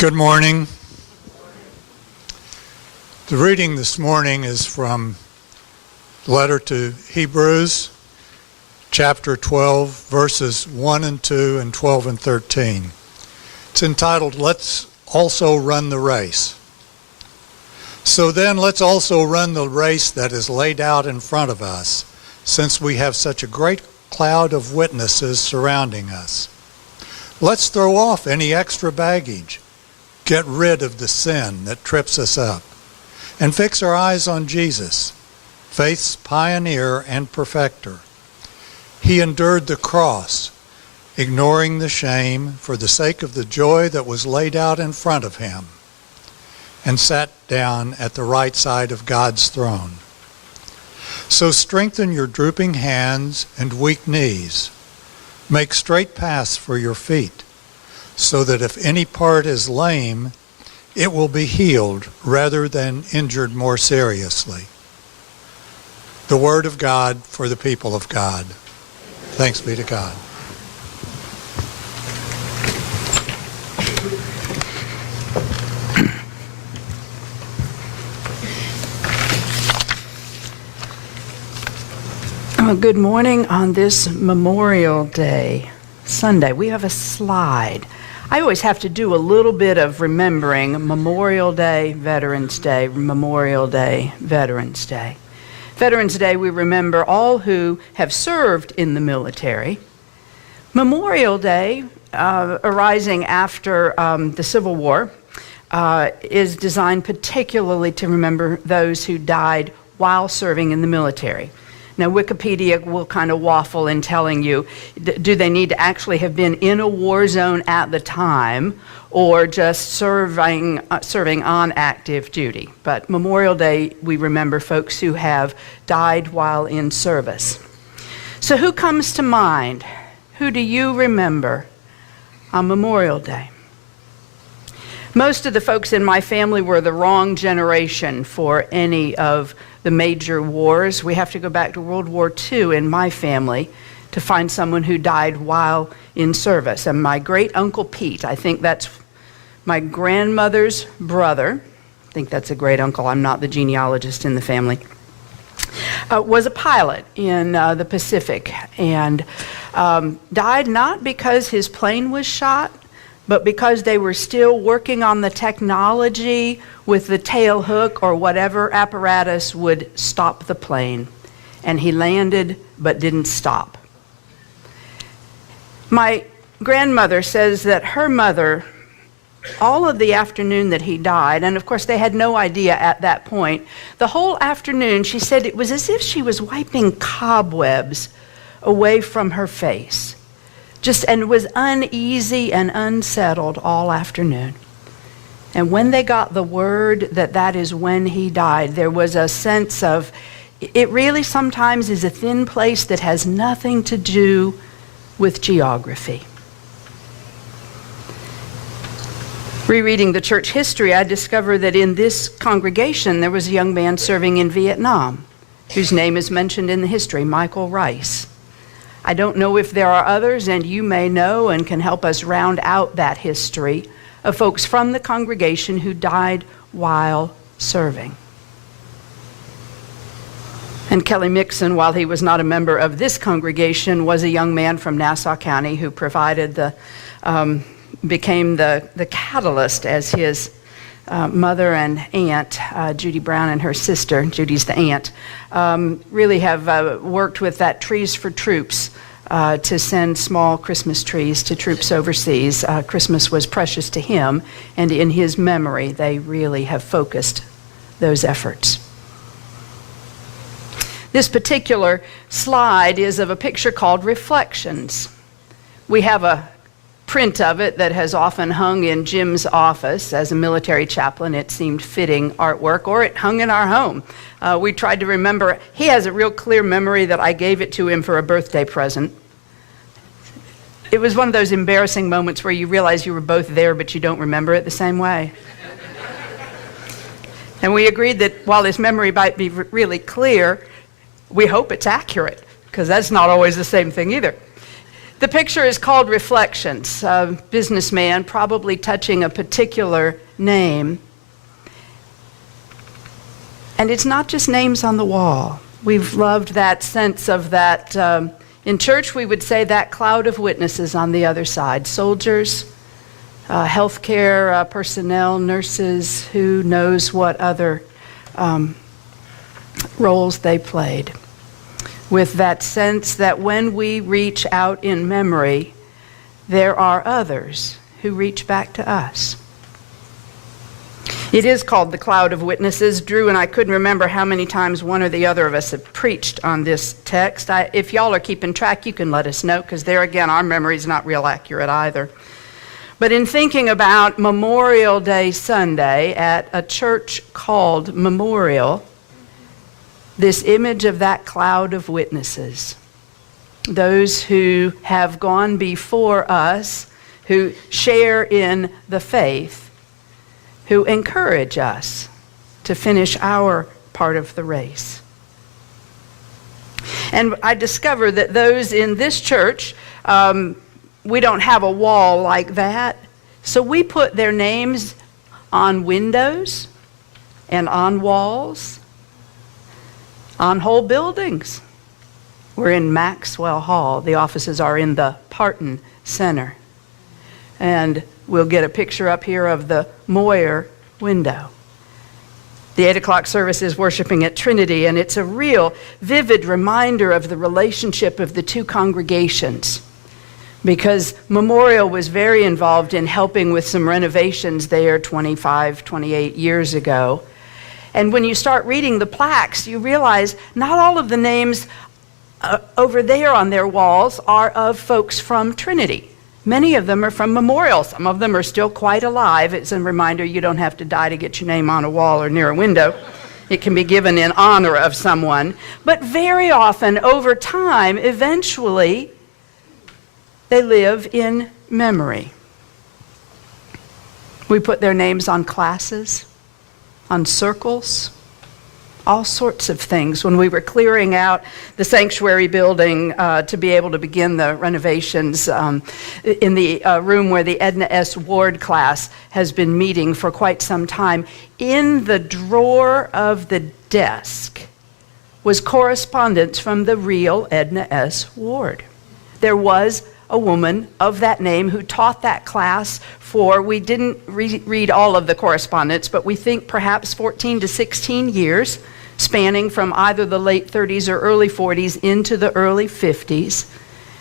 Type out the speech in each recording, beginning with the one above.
Good morning. The reading this morning is from the letter to Hebrews, chapter 12, verses 1 and 2 and 12 and 13. It's entitled, Let's Also Run the Race. So then let's also run the race that is laid out in front of us, since we have such a great cloud of witnesses surrounding us. Let's throw off any extra baggage, get rid of the sin that trips us up, and fix our eyes on Jesus, faith's pioneer and perfecter. He endured the cross, ignoring the shame for the sake of the joy that was laid out in front of him, and sat down at the right side of God's throne. So strengthen your drooping hands and weak knees. Make straight paths for your feet, so that if any part is lame, it will be healed rather than injured more seriously. The word of God for the people of God. Thanks be to God. Good morning on this Memorial Day, Sunday. We have a slide. I always have to do a little bit of remembering Memorial Day, Veterans Day, Memorial Day, Veterans Day. Veterans Day, we remember all who have served in the military. Memorial Day, arising after the Civil War, is designed particularly to remember those who died while serving in the military. Now, Wikipedia will kind of waffle in telling you, do they need to actually have been in a war zone at the time or just serving on active duty? But Memorial Day, we remember folks who have died while in service. So who comes to mind? Who do you remember on Memorial Day? Most of the folks in my family were the wrong generation for any of the major wars. We have to go back to World War II in my family to find someone who died while in service. And my great Uncle Pete, I think that's my grandmother's brother, I think that's a great uncle, I'm not the genealogist in the family, was a pilot in the Pacific and died not because his plane was shot, but because they were still working on the technology with the tail hook or whatever apparatus would stop the plane. And he landed but didn't stop. My grandmother says that her mother, all of the afternoon that he died, and of course they had no idea at that point, the whole afternoon she said it was as if she was wiping cobwebs away from her face. And was uneasy and unsettled all afternoon. And when they got the word that that is when he died, there was a sense of, it really sometimes is a thin place that has nothing to do with geography. Rereading the church history, I discovered that in this congregation there was a young man serving in Vietnam, whose name is mentioned in the history, Michael Rice. I don't know if there are others, and you may know and can help us round out that history of folks from the congregation who died while serving. And Kelly Mixon, while he was not a member of this congregation, was a young man from Nassau County who provided became the catalyst as his mother and aunt, Judy Brown and her sister, Judy's the aunt, really have worked with that Trees for Troops to send small Christmas trees to troops overseas. Christmas was precious to him, and in his memory, they really have focused those efforts. This particular slide is of a picture called Reflections. We have a print of it that has often hung in Jim's office. As a military chaplain, it seemed fitting artwork, or it hung in our home. We tried to remember. He has a real clear memory that I gave it to him for a birthday present. It was one of those embarrassing moments where you realize you were both there, but you don't remember it the same way. And we agreed that while his memory might be really clear, we hope it's accurate, because that's not always the same thing either. The picture is called Reflections, a businessman probably touching a particular name. And it's not just names on the wall. We've loved that sense of that. In church, we would say that cloud of witnesses on the other side. Soldiers, healthcare personnel, nurses, who knows what other roles they played. With that sense that when we reach out in memory, there are others who reach back to us. It is called the cloud of witnesses. Drew and I couldn't remember how many times one or the other of us have preached on this text. If y'all are keeping track, you can let us know, because there again, our memory's not real accurate either. But in thinking about Memorial Day Sunday at a church called Memorial, this image of that cloud of witnesses, those who have gone before us, who share in the faith, who encourage us to finish our part of the race. And I discovered that those in this church, we don't have a wall like that, so we put their names on windows and on walls, on whole buildings. We're in Maxwell Hall. The offices are in the Parton Center. And we'll get a picture up here of the Moyer window. The 8 o'clock service is worshiping at Trinity, and it's a real vivid reminder of the relationship of the two congregations, because Memorial was very involved in helping with some renovations there 25, 28 years ago. And when you start reading the plaques, you realize not all of the names over there on their walls are of folks from Trinity. Many of them are from Memorial. Some of them are still quite alive. It's a reminder you don't have to die to get your name on a wall or near a window. It can be given in honor of someone. But very often, over time, eventually, they live in memory. We put their names on classes, on circles, all sorts of things. When we were clearing out the sanctuary building to be able to begin the renovations in the room where the Edna S. Ward class has been meeting for quite some time, in the drawer of the desk was correspondence from the real Edna S. Ward. There was a woman of that name who taught that class for, we didn't read all of the correspondence, but we think perhaps 14 to 16 years, spanning from either the late 30s or early 40s into the early 50s.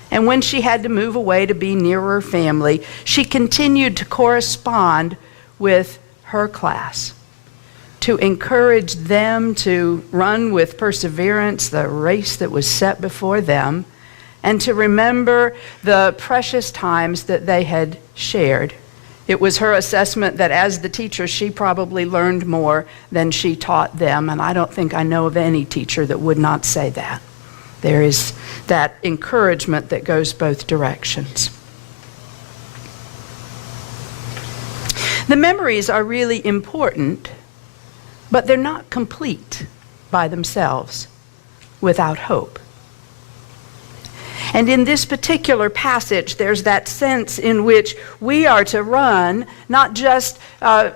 And when she had to move away to be near her family, she continued to correspond with her class, to encourage them to run with perseverance the race that was set before them, and to remember the precious times that they had shared. It was her assessment that as the teacher, she probably learned more than she taught them, and I don't think I know of any teacher that would not say that. There is that encouragement that goes both directions. The memories are really important, but they're not complete by themselves without hope. And in this particular passage, there's that sense in which we are to run, not just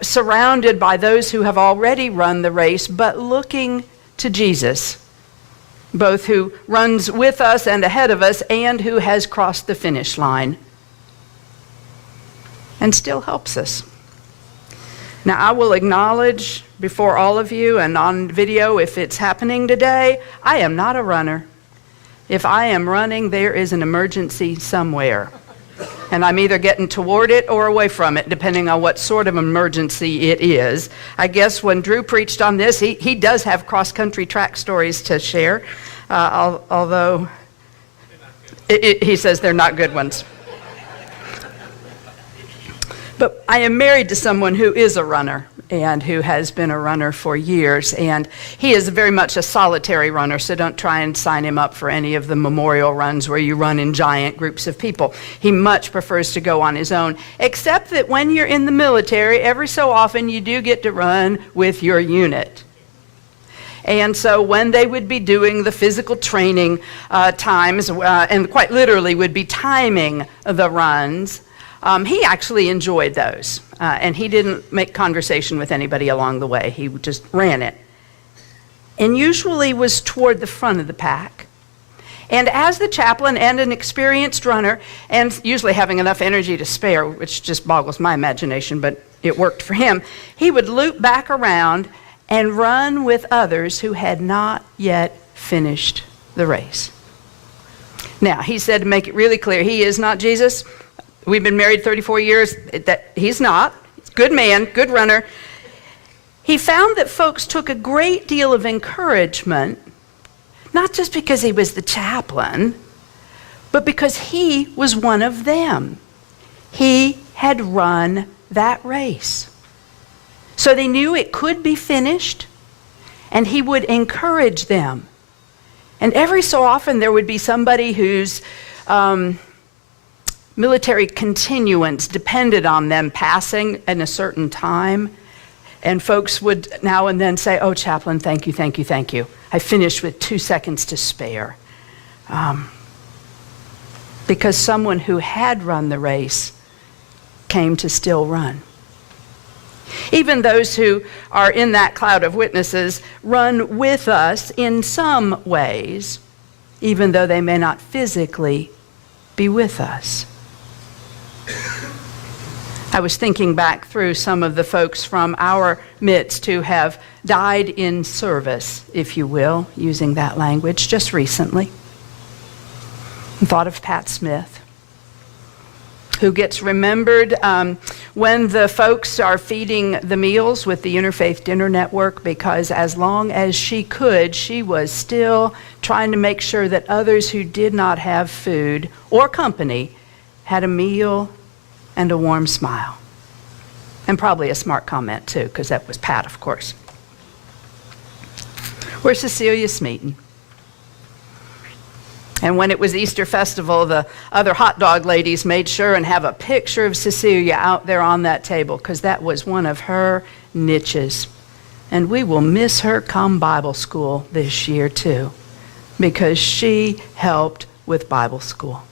surrounded by those who have already run the race, but looking to Jesus, both who runs with us and ahead of us and who has crossed the finish line and still helps us. Now, I will acknowledge before all of you and on video, if it's happening today, I am not a runner. If I am running, there is an emergency somewhere. And I'm either getting toward it or away from it, depending on what sort of emergency it is. I guess when Drew preached on this, he does have cross-country track stories to share, although he says they're not good ones. But I am married to someone who is a runner and who has been a runner for years. And he is very much a solitary runner, so don't try and sign him up for any of the memorial runs where you run in giant groups of people. He much prefers to go on his own, except that when you're in the military, every so often you do get to run with your unit. And so when they would be doing the physical training times, and quite literally would be timing the runs, he actually enjoyed those. And he didn't make conversation with anybody along the way. He just ran it. And usually was toward the front of the pack. And as the chaplain and an experienced runner, and usually having enough energy to spare, which just boggles my imagination, but it worked for him, he would loop back around and run with others who had not yet finished the race. Now, he said, to make it really clear, he is not Jesus. We've been married 34 years. He's not. He's a good man, good runner. He found that folks took a great deal of encouragement, not just because he was the chaplain, but because he was one of them. He had run that race. So they knew it could be finished, and he would encourage them. And every so often there would be somebody whose military continuance depended on them passing in a certain time. And folks would now and then say, "Oh, chaplain, thank you, thank you, thank you. I finished with 2 seconds to spare." Because someone who had run the race came to still run. Even those who are in that cloud of witnesses run with us in some ways, even though they may not physically be with us. I was thinking back through some of the folks from our midst who have died in service, if you will, using that language, just recently. I thought of Pat Smith, who gets remembered when the folks are feeding the meals with the Interfaith Dinner Network, because as long as she could, she was still trying to make sure that others who did not have food or company had a meal and a warm smile. And probably a smart comment, too, because that was Pat, of course. Where's Cecilia Smeaton? And when it was Easter festival, the other hot dog ladies made sure and have a picture of Cecilia out there on that table, because that was one of her niches. And we will miss her come Bible school this year, too, because she helped with Bible school.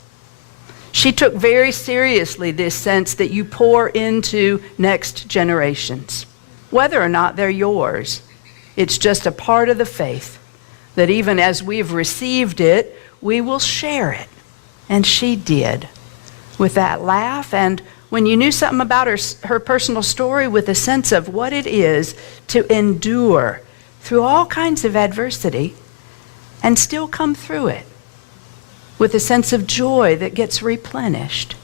She took very seriously this sense that you pour into next generations, whether or not they're yours. It's just a part of the faith that even as we've received it, we will share it. And she did, with that laugh, and when you knew something about her personal story, with a sense of what it is to endure through all kinds of adversity and still come through it with a sense of joy that gets replenished.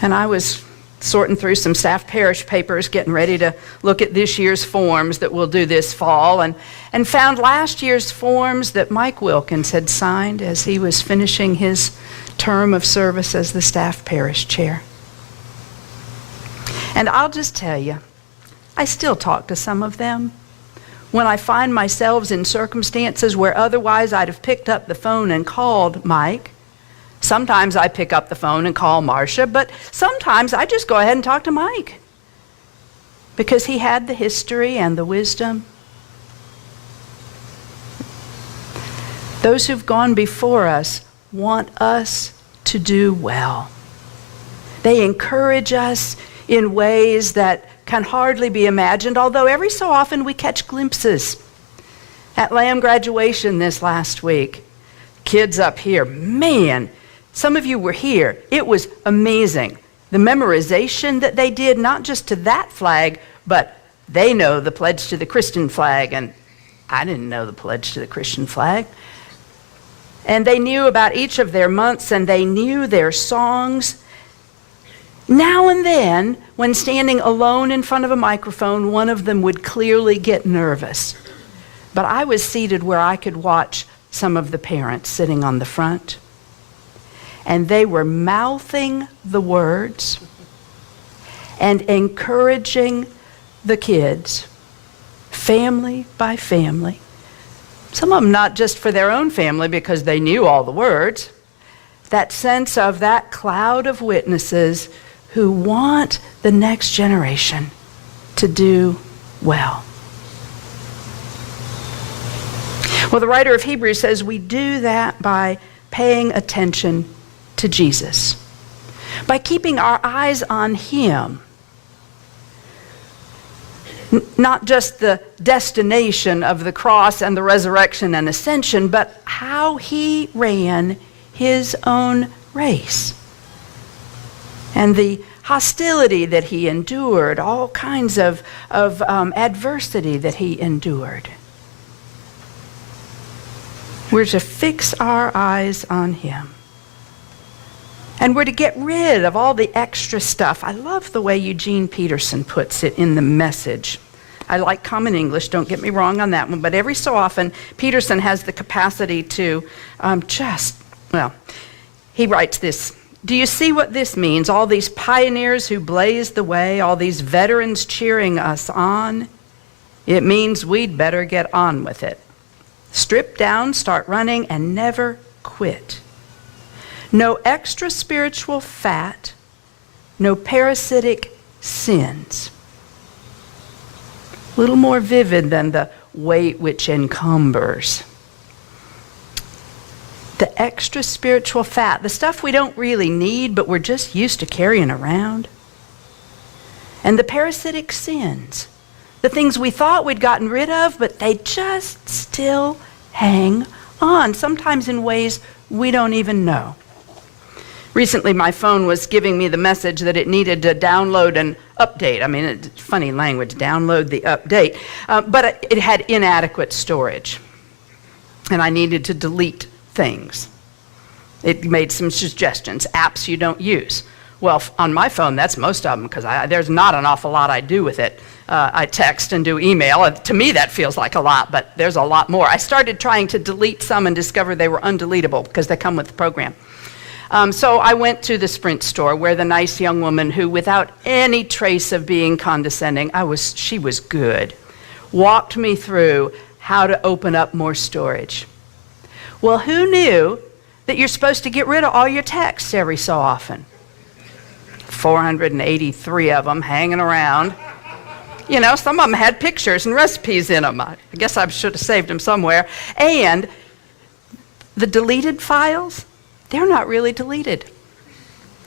And I was sorting through some staff parish papers, getting ready to look at this year's forms that we'll do this fall, and found last year's forms that Mike Wilkins had signed as he was finishing his term of service as the staff parish chair. And I'll just tell you, I still talk to some of them. When I find myself in circumstances where otherwise I'd have picked up the phone and called Mike. Sometimes I pick up the phone and call Marcia, but sometimes I just go ahead and talk to Mike, because he had the history and the wisdom. Those who've gone before us want us to do well. They encourage us in ways that can hardly be imagined, although every so often we catch glimpses. At Lamb graduation this last week, kids up here, man, some of you were here. It was amazing. The memorization that they did, not just to that flag, but they know the pledge to the Christian flag, and I didn't know the pledge to the Christian flag. And they knew about each of their months, and they knew their songs. Now and then, when standing alone in front of a microphone, one of them would clearly get nervous. But I was seated where I could watch some of the parents sitting on the front, and they were mouthing the words and encouraging the kids, family by family. Some of them not just for their own family because they knew all the words. That sense of that cloud of witnesses who want the next generation to do well. Well, the writer of Hebrews says we do that by paying attention to Jesus, by keeping our eyes on him. Not just the destination of the cross and the resurrection and ascension, but how he ran his own race. And the hostility that he endured, all kinds of adversity that he endured. We're to fix our eyes on him. And we're to get rid of all the extra stuff. I love the way Eugene Peterson puts it in the Message. I like Common English, don't get me wrong on that one, but every so often, Peterson has the capacity to he writes this: do you see what this means? All these pioneers who blazed the way, all these veterans cheering us on. It means we'd better get on with it. Strip down, start running, and never quit. No extra spiritual fat, no parasitic sins. A little more vivid than the weight which encumbers. The extra spiritual fat, the stuff we don't really need, but we're just used to carrying around. And the parasitic sins, the things we thought we'd gotten rid of, but they just still hang on, sometimes in ways we don't even know. Recently, my phone was giving me the message that it needed to download an update. I mean, it's funny language, download the update. But it had inadequate storage. And I needed to delete things. It made some suggestions, apps you don't use. Well, on my phone, that's most of them, because there's not an awful lot I do with it. I text and do email. To me, that feels like a lot, but there's a lot more. I started trying to delete some and discovered they were undeletable because they come with the program. So I went to the Sprint store where the nice young woman who, without any trace of being condescending, she was good, walked me through how to open up more storage. Well, who knew that you're supposed to get rid of all your texts every so often? 483 of them hanging around. You know, some of them had pictures and recipes in them. I guess I should have saved them somewhere. And the deleted files, they're not really deleted.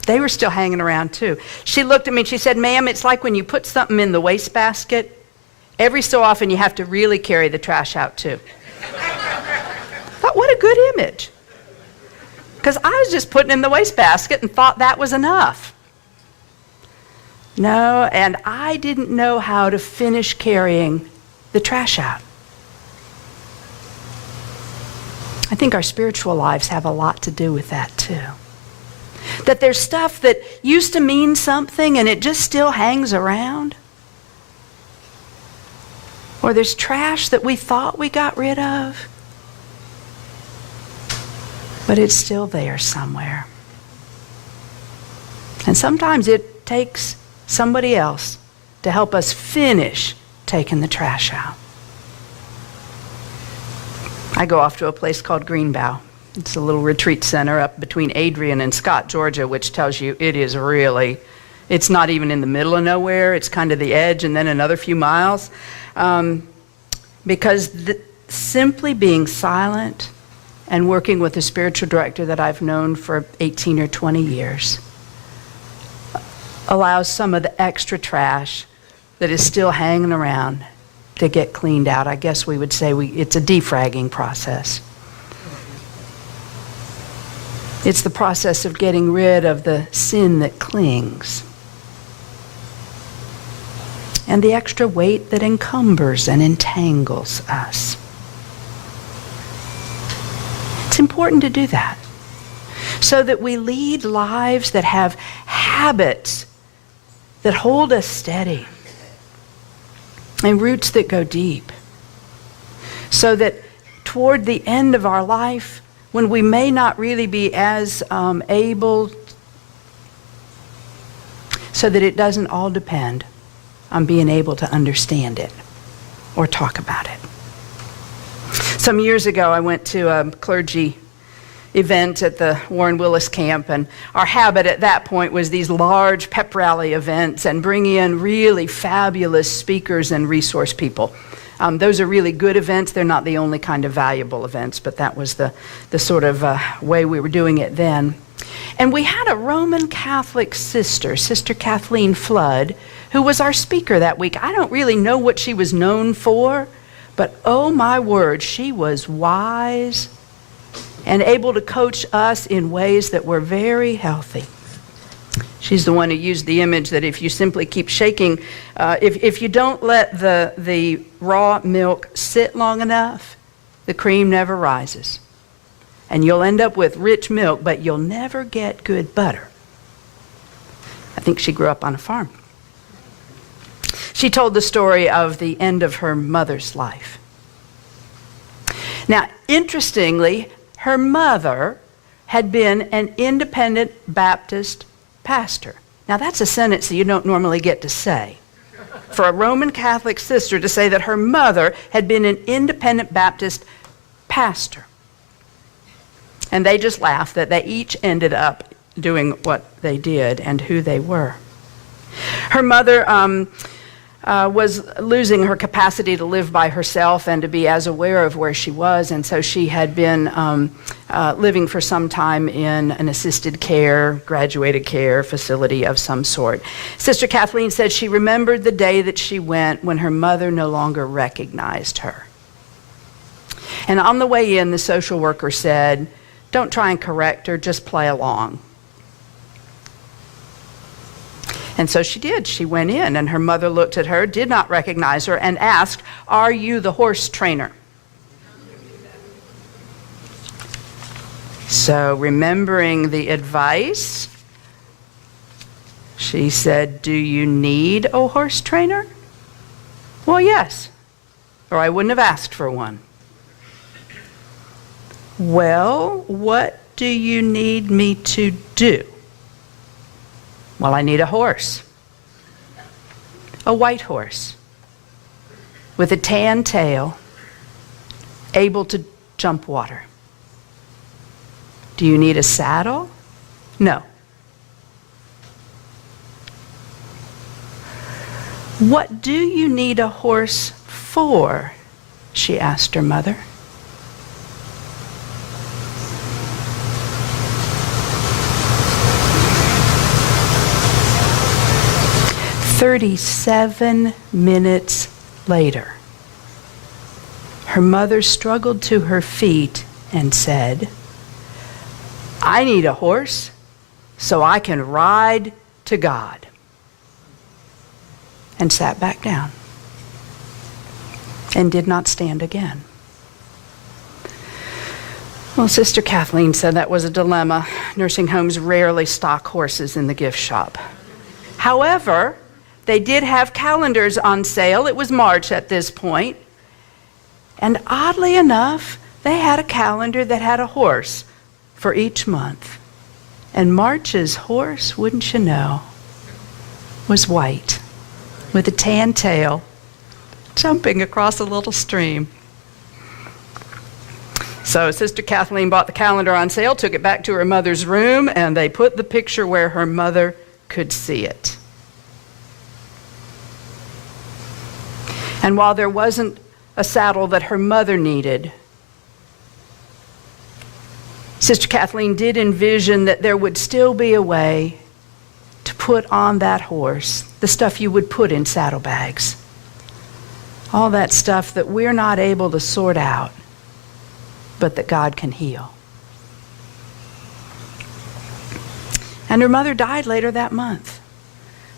They were still hanging around too. She looked at me and she said, "Ma'am, it's like when you put something in the wastebasket, every so often you have to really carry the trash out too." I thought, what a good image. Because I was just putting in the wastebasket and thought that was enough. No, and I didn't know how to finish carrying the trash out. I think our spiritual lives have a lot to do with that too. That there's stuff that used to mean something and it just still hangs around. Or there's trash that we thought we got rid of, but it's still there somewhere. And sometimes it takes somebody else to help us finish taking the trash out. I go off to a place called Greenbow. It's a little retreat center up between Adrian and Scott, Georgia, which tells you it's not even in the middle of nowhere. It's kind of the edge and then another few miles. Because simply being silent and working with a spiritual director that I've known for 18 or 20 years allows some of the extra trash that is still hanging around to get cleaned out. I guess we would say it's a defragging process. It's the process of getting rid of the sin that clings and the extra weight that encumbers and entangles us. It's important to do that so that we lead lives that have habits that hold us steady and roots that go deep, so that toward the end of our life, when we may not really be as able, so that it doesn't all depend on being able to understand it or talk about it. Some years ago, I went to a clergy event at the Warren Willis camp, and our habit at that point was these large pep rally events and bringing in really fabulous speakers and resource people. Those are really good events. They're not the only kind of valuable events, but that was the sort of way we were doing it then. And we had a Roman Catholic sister, Sister Kathleen Flood, who was our speaker that week. I don't really know what she was known for, but oh my word, she was wise and able to coach us in ways that were very healthy. She's the one who used the image that if you simply keep shaking, if you don't let the raw milk sit long enough, the cream never rises. And you'll end up with rich milk, but you'll never get good butter. I think she grew up on a farm. She told the story of the end of her mother's life. Now, interestingly, her mother had been an independent Baptist pastor. Now, that's a sentence that you don't normally get to say. For a Roman Catholic sister to say that her mother had been an independent Baptist pastor. And they just laughed that they each ended up doing what they did and who they were. Her mother was losing her capacity to live by herself and to be as aware of where she was, and so she had been living for some time in an assisted care, graduated care facility of some sort. Sister Kathleen said she remembered the day that she went when her mother no longer recognized her. And on the way in, the social worker said, "Don't try and correct her, just play along." And so she did. She went in, and her mother looked at her, did not recognize her, and asked, "Are you the horse trainer?" So remembering the advice, she said, "Do you need a horse trainer?" "Well, yes, or I wouldn't have asked for one." "Well, what do you need me to do?" "Well, I need a horse. A white horse with a tan tail, able to jump water." "Do you need a saddle?" "No." "What do you need a horse for?" she asked her mother. "37 minutes later, her mother struggled to her feet and said, "I need a horse so I can ride to God," and sat back down and did not stand again. Well, Sister Kathleen said that was a dilemma. Nursing homes rarely stock horses in the gift shop. However, they did have calendars on sale. It was March at this point. And oddly enough, they had a calendar that had a horse for each month. And March's horse, wouldn't you know, was white with a tan tail, jumping across a little stream. So Sister Kathleen bought the calendar on sale, took it back to her mother's room, and they put the picture where her mother could see it. And while there wasn't a saddle that her mother needed, Sister Kathleen did envision that there would still be a way to put on that horse the stuff you would put in saddlebags. All that stuff that we're not able to sort out, but that God can heal. And her mother died later that month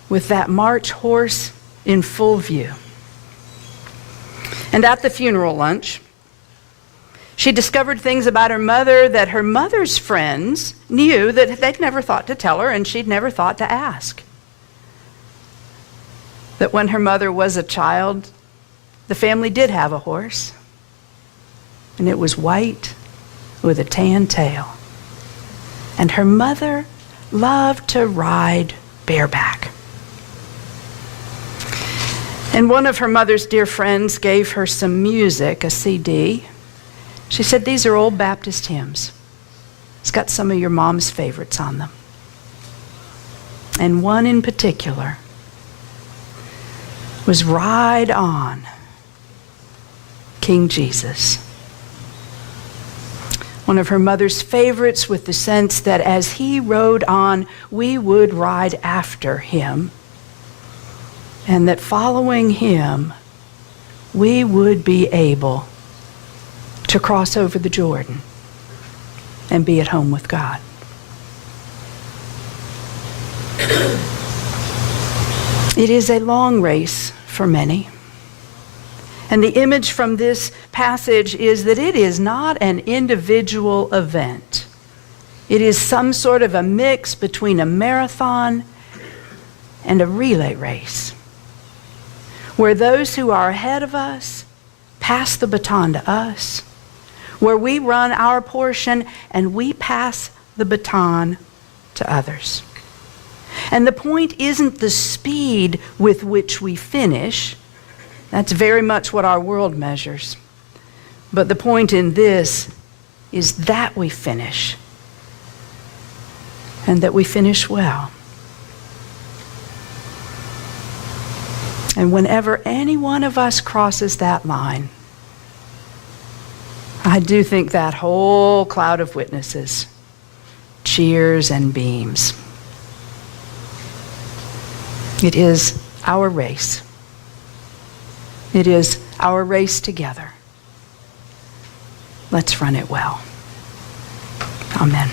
with that March horse in full view. And at the funeral lunch, she discovered things about her mother that her mother's friends knew that they'd never thought to tell her and she'd never thought to ask. That when her mother was a child, the family did have a horse, and it was white with a tan tail. And her mother loved to ride bareback. And one of her mother's dear friends gave her some music, a CD. She said, "These are old Baptist hymns. It's got some of your mom's favorites on them." And one in particular was "Ride On, King Jesus. One of her mother's favorites, with the sense that as he rode on, we would ride after him, and that following him, we would be able to cross over the Jordan and be at home with God. It is a long race for many. And the image from this passage is that it is not an individual event. It is some sort of a mix between a marathon and a relay race, where those who are ahead of us pass the baton to us, where we run our portion and we pass the baton to others. And the point isn't the speed with which we finish. That's very much what our world measures. But the point in this is that we finish, and that we finish well. And whenever any one of us crosses that line, I do think that whole cloud of witnesses cheers and beams. It is our race. It is our race together. Let's run it well. Amen.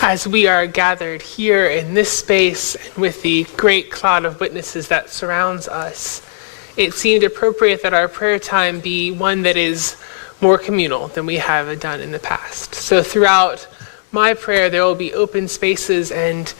As we are gathered here in this space and with the great cloud of witnesses that surrounds us, it seemed appropriate that our prayer time be one that is more communal than we have done in the past. So throughout my prayer, there will be open spaces and